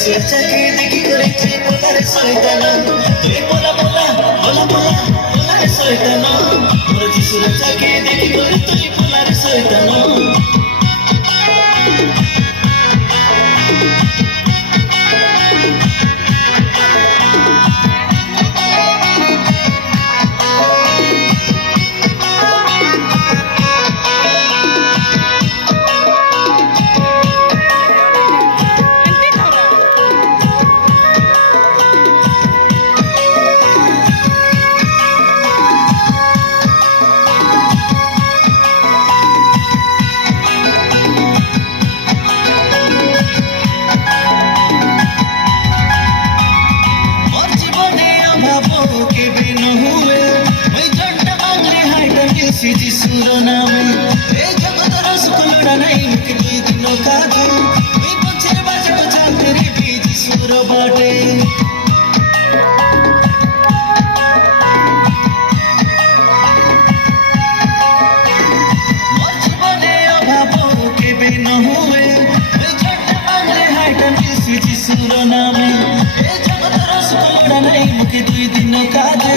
চাকে দেখি করে তুই পোলারে শয়তান তুই পোলা পোলা পোলা পোলা পোলারে শয়তান তোর যিশুর চাকে দেখি করে তুই পোলারে শয়তান যিশুর নামে এই জগতের সুকুলড়া নাই মুখে দুই দিন কাঁধে ওই পঞ্চের বাজে চালতে রে যিশুর বাটে মোর জীবনে অভাব কেবে ন হুয়ে ওই ঝন্ডা বাংলে হাইটান গেছি যিশুর নামে এই জগতের সুকুলড়া নাই মুখে দুই দিন কাঁধে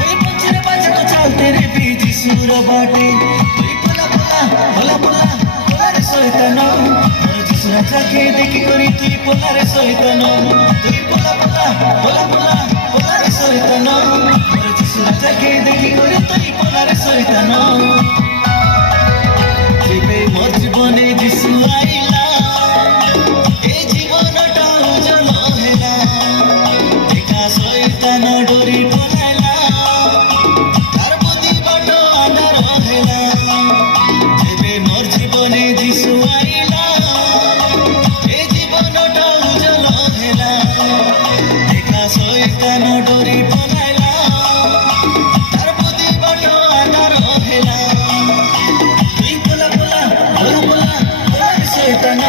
ওই পঞ্চের বাজে চালতে রে যিশুর বাটে তুই পোলা পোলা পোলা পোলা পোলারে শয়তান মোর যিশুর চাকে দেখি করি তুই পোলারে শয়তান তুই পোলা পোলা পোলা পোলা পোলারে শয়তান মোর যিশুর চাকে দেখি করি তুই পোলারে শয়তান যেবে মোর জীবনে যিশু আইলা এই জীবনটা উজ্জ্বল হেলা দেখা শয়তান ডরি পলাইলা তার বুদ্ধি বড় আধার হেলা যেবে মোর জীবনে যিশু আইলা এই জীবনটা উজ্জ্বল হেলা দেখা শয়তান ডরি পলাইলা তার বুদ্ধি বড় আধার হেলা তুই পোলা পোলা পোলা পোলা পোলারে শয়তান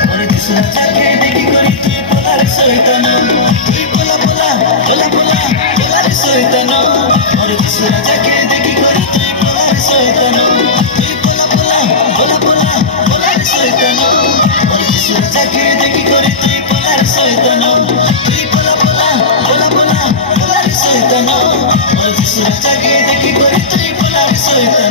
মোর যিশুর চাকে দেখি করি তুই পোলারে শয়তান তুই পোলা পোলা পোলা পোলা পোলারে শয়তান মোর যিশুর চাকে দেখি করি তুই পোলারে শয়তান তুই পোলা পোলা পোলা পোলা পোলারে শয়তান মোর যিশুর চাকে দেখি করি তুই পোলারে শয়তান তুই পোলা পোলা পোলা পোলা পোলারে শয়তান মোর যিশুর চাকে দেখি করি তুই পোলারে শয়তান